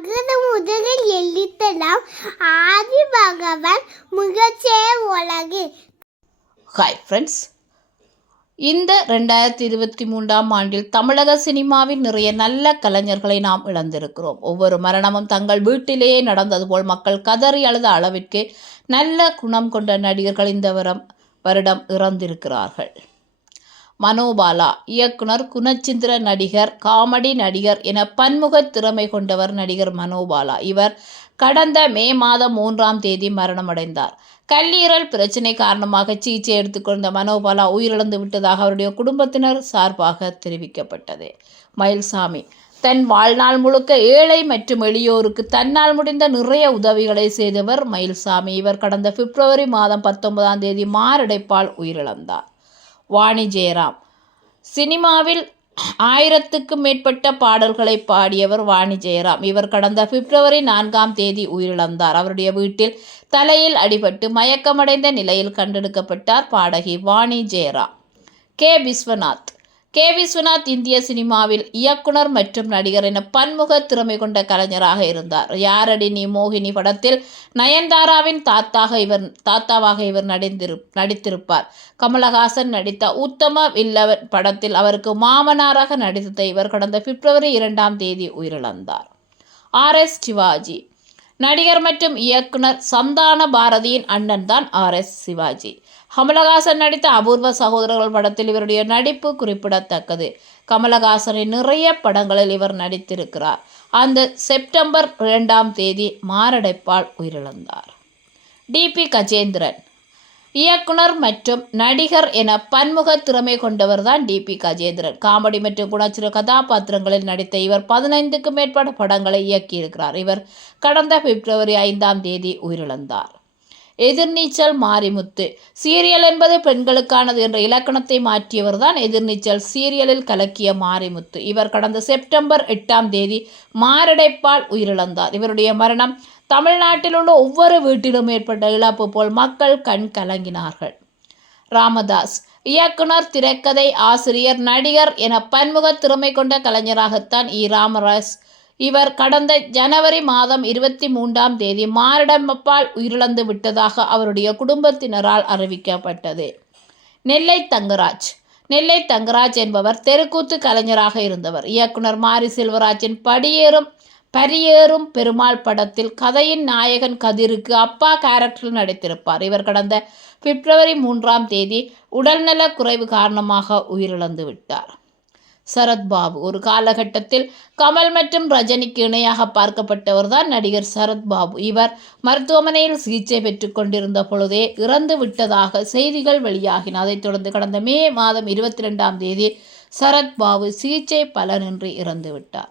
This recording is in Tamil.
அகர முதலில் எழுத்தலாம். ஆதி பகவான் முகச்சே உலகு. ஹாய் ஃப்ரெண்ட்ஸ் இந்த ரெண்டாயிரத்தி இருபத்தி மூன்றாம் ஆண்டில் தமிழக சினிமாவின் நிறைய நல்ல கலைஞர்களை நாம் இழந்திருக்கிறோம். ஒவ்வொரு மரணமும் தங்கள் வீட்டிலேயே நடந்தது போல் மக்கள் கதறி அழுத அளவிற்கு நல்ல குணம் கொண்ட நடிகர்கள் இந்த வரம் வருடம் இறந்திருக்கிறார்கள். மனோபாலா இயக்குனர் குணச்சிந்திர நடிகர் காமெடி நடிகர் என பன்முக திறமை கொண்டவர் நடிகர் மனோபாலா. இவர் கடந்த மே மாதம் மூன்றாம் தேதி மரணமடைந்தார். கல்லீரல் பிரச்சினை காரணமாக சிகிச்சை எடுத்துக்கொண்ட மனோபாலா உயிரிழந்து விட்டதாக அவருடைய குடும்பத்தினர் சார்பாக தெரிவிக்கப்பட்டது. மயில்சாமி தன் வாழ்நாள் முழுக்க ஏழை மற்றும் எளியோருக்கு தன்னால் முடிந்த நிறைய உதவிகளை செய்தவர் மயில்சாமி. இவர் கடந்த பிப்ரவரி மாதம் பத்தொன்பதாம் தேதி மாரடைப்பால் உயிரிழந்தார். வாணி ஜெயராம் சினிமாவில் ஆயிரத்துக்கும் மேற்பட்ட பாடல்களை பாடியவர் வாணி ஜெயராம் இவர் கடந்த பிப்ரவரி நான்காம் தேதி உயிரிழந்தார். அவருடைய வீட்டில் தலையில் அடிபட்டு மயக்கமடைந்த நிலையில் கண்டெடுக்கப்பட்டார் பாடகி வாணி ஜெயராம் கே. விஸ்வநாத். கே விஸ்வநாத் இந்திய சினிமாவில் இயக்குனர் மற்றும் நடிகர் என பன்முக திறமை கொண்ட கலைஞராக இருந்தார். யாரடி நீ மோகினி படத்தில் நயன்தாராவின் தாத்தாக இவர் தாத்தாவாக இவர் நடித்திரு நடித்திருப்பார். கமலஹாசன் நடித்த உத்தம வில்லவன் படத்தில் அவருக்கு மாமனாராக நடித்த இவர் கடந்த பிப்ரவரி இரண்டாம் தேதி உயிரிழந்தார். ஆர் எஸ் சிவாஜி நடிகர் மற்றும் இயக்குனர் சந்தான பாரதியின் அண்ணன் தான் ஆர் எஸ் சிவாஜி. கமலஹாசன் நடித்த அபூர்வ சகோதரர்கள் படத்தில் இவருடைய நடிப்பு குறிப்பிடத்தக்கது. கமலஹாசனின் நிறைய படங்களில் இவர் நடித்திருக்கிறார். அந்த செப்டம்பர் இரண்டாம் தேதி மாரடைப்பால் உயிரிழந்தார். டிபி கஜேந்திரன். இயக்குனர் மற்றும் நடிகர் என பன்முக திறமை கொண்டவர் தான் டிபி கஜேந்திரன். காமெடி மற்றும் குணச்சிறு கதாபாத்திரங்களில் நடித்த இவர் பதினைந்துக்கும் மேற்பட்ட படங்களை இயக்கியிருக்கிறார். இவர் கடந்த பிப்ரவரி ஐந்தாம் தேதி உயிரிழந்தார். எதிர்நீச்சல் மாரிமுத்து. சீரியல் என்பது பெண்களுக்கானது என்ற இலக்கணத்தை மாற்றியவர் தான் எதிர்நீச்சல் சீரியலில் கலக்கிய மாரிமுத்து. இவர் கடந்த செப்டம்பர் எட்டாம் தேதி மாரடைப்பால் உயிரிழந்தார். இவருடைய மரணம் தமிழ்நாட்டில் உள்ள ஒவ்வொரு வீட்டிலும் ஏற்பட்ட இழப்பு போல் மக்கள் கண் கலங்கினார்கள். ராமதாஸ் இயக்குனர் திரைக்கதை ஆசிரியர் நடிகர் என பன்முக திறமை கொண்ட கலைஞராகத்தான் இ. ராமராஸ் இவர் கடந்த ஜனவரி மாதம் இருபத்தி மூன்றாம் தேதி மாரடைப்பால் உயிரிழந்து விட்டதாக அவருடைய குடும்பத்தினரால் அறிவிக்கப்பட்டது. நெல்லை தங்கராஜ். நெல்லை தங்கராஜ் என்பவர் தெருக்கூத்து கலைஞராக இருந்தவர். இயக்குனர் மாரி செல்வராஜின் படியேறும் பரியேறும் பெருமாள் படத்தில் கதையின் நாயகன் கதிருக்கு அப்பா கேரக்டரில் நடித்திருப்பார். இவர் கடந்த பிப்ரவரி மூன்றாம் தேதி உடல்நலக் குறைவு காரணமாக உயிரிழந்து விட்டார். சரத்பாபு ஒரு காலகட்டத்தில் கமல் மற்றும் ரஜினிக்கு இணையாக பார்க்கப்பட்டவர் தான் நடிகர் சரத்பாபு இவர் மருத்துவமனையில் சிகிச்சை பெற்று கொண்டிருந்த பொழுதே இறந்து விட்டதாக செய்திகள் வெளியாகின. அதைத் தொடர்ந்து கடந்த மே மாதம் இருபத்தி ரெண்டாம் தேதி சரத்பாபு சிகிச்சை பலனின்றி இறந்து விட்டார்.